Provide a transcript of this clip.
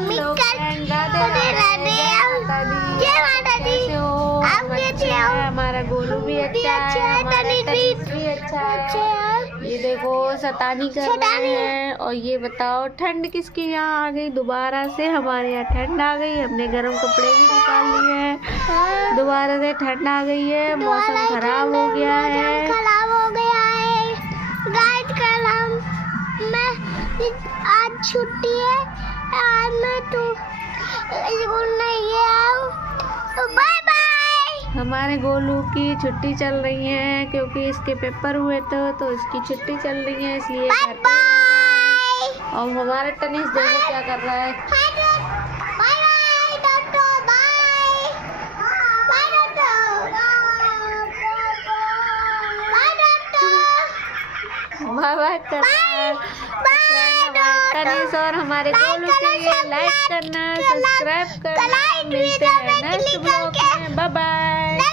Mummy कैसे हो? हमारा गोलू भी अच्छा है, हमारा तनीष भी अच्छा है। ये देखो शैतानी कर रहे हैं। और ये बताओ ठंड किसकी यहाँ आ गई दोबारा से? हमारे यहाँ ठंड आ गई। हमने गर्म कपड़े भी निकाल लिए हैं। दोबारा से ठंड आ गई है। मौसम खराब हो गया है। आज छुट्टी है। आज मैं तो स्कूल नहीं गया। तो बाय बाय। हमारे गोलू की छुट्टी चल रही है क्योंकि इसके पेपर हुए थे, तो इसकी छुट्टी चल रही है इसलिए घर पे। और हमारा तनीष देखो क्या कर रहा है। बाय बाय कर रहा है। तनीष और हमारे गोलू के लिए लाइक करना, सब्सक्राइब करना। मिलते हैं नेक्स्ट ब्लॉग में। Bye bye.